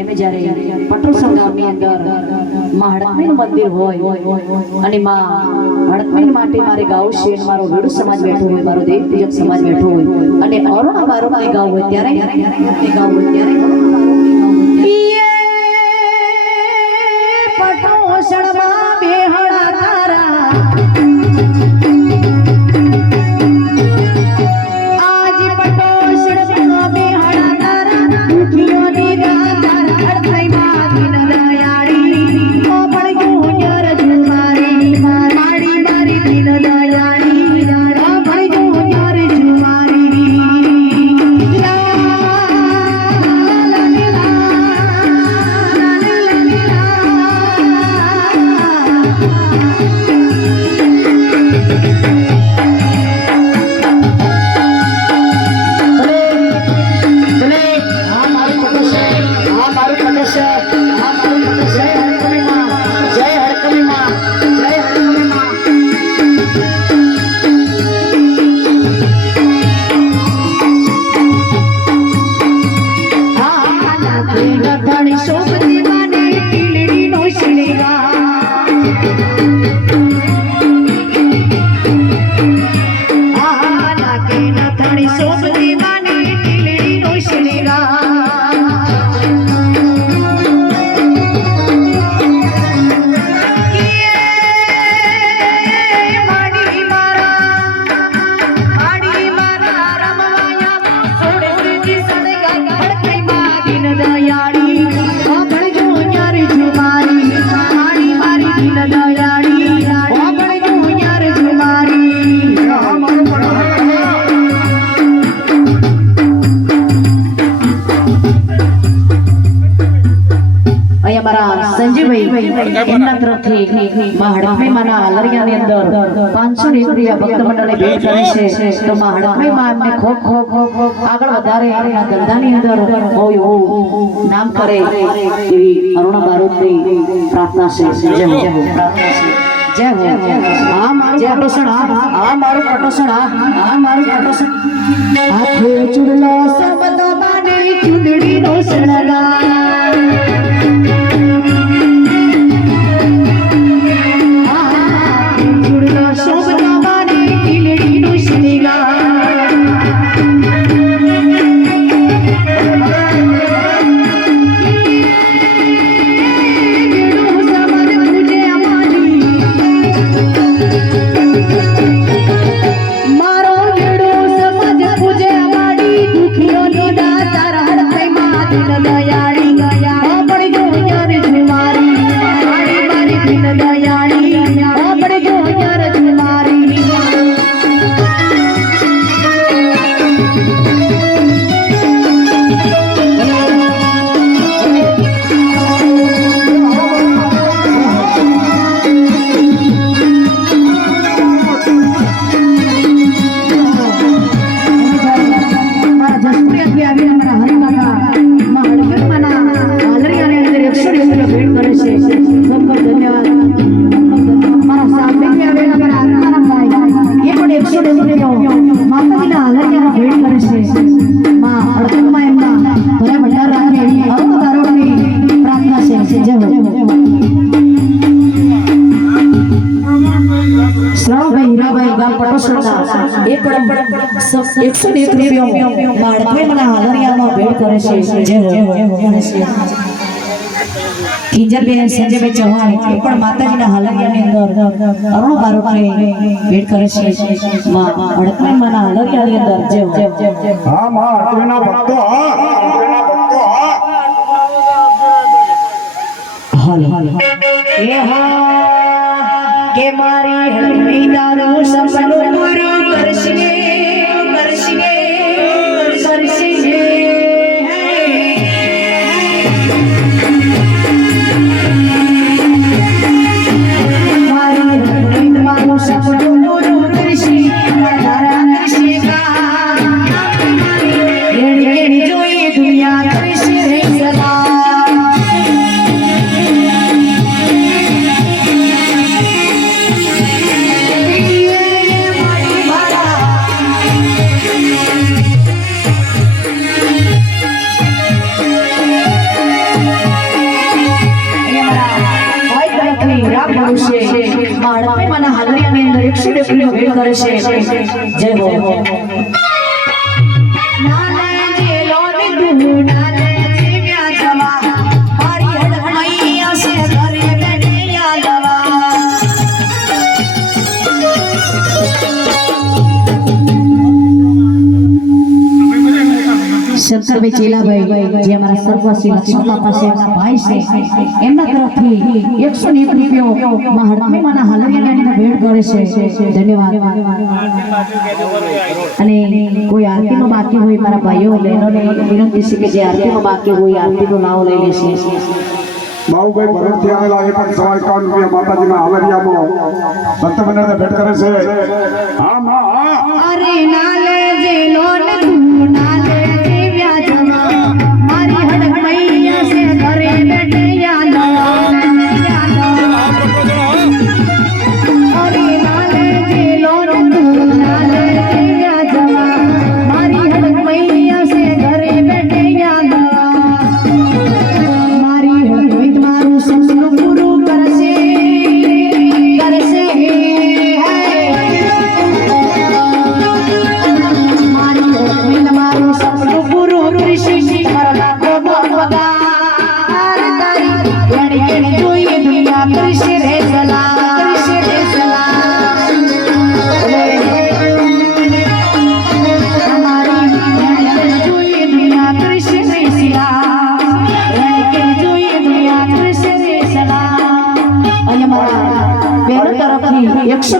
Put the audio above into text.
એમે જ્યારે પટોસણ ગામની અંદરમાં હડકમીન મંદિર હોય અને માં હડકમીન માટે મારે ગાઉ છે મારો વેડુ સમાજ બેઠો હોય, મારો દેવ પૂજક સમાજ બેઠો હોય અને અરુણ અમારો મારે ગાવું હોય, ત્યારે ત્યારે હોય, ત્યારે thank you. મારા એમના તરફથી માં માના હાલરિયાની અંદર પાંચસો ને એક રૂપિયા ભક્ત મંડળે ભેટ કરે છે. તો માં માં એમને ખૂબ ખૂબ ખૂબ આગળ વધારે એમના ધંધાની અંદર હોય એવું નામ કરે એવી અરુણા બારોટની પ્રાર્થના છે. જય હો, પ્રાર્થના છે જય હો. આ મારું પટોસણ આ મારું પટોસણ આ મારું પટોસણ હાથે ચૂડલો સબદો બાની ચૂંદડીનો શણગાર. માતાજીના હાલરિયાનો ભેટ કરે છે છે જય એકસો એક રૂપિયો બાળકીના હાલરિયામાં ભેટ કરે છે. જય હો. કિંજલબેન સંજયભાઈ ચૌહાણ એ પણ માતાજીના હાલરિયાની અંદર અરુણ બારોટને ભેટ કરે છે માં અડકણીમાના હાલરિયાની અંદર જય હો હા માં હરકવીના ભક્તો હા હરકવીના ભક્તો હા હાલ હાલ એ હા કે મારી હળમીદાનું સપનું પૂરું કરશે કરશે કરશે મારી સપનું বয়সে যে શંકરભાઈ ચેલાભાઈ જે અમારા સર્વશ્રી લક્ષ્મણ બાપા છે એમના ભાઈ છે એમના તરફથી એકસો ને એક રૂપિયો માં હડકમી માના હાલરિયાની અંદર ભેટ કરે છે ધન્યવાદ અને કોઈ આરતીમાં બાકી હોય મારા ભાઈઓ બહેનોને વિનંતી છે કે જે આરતીમાં બાકી હોય આરતીનો નાવ લઈ લેશે બાબુભાઈ ભરતથી આવેલા એ પણ સવા એકાવન રૂપિયા માતાજીના હાલરિયામાં ભક્ત મંડળને ભેટ કરે છે હા માં હા અરે નાલે જે લોન તું નાલે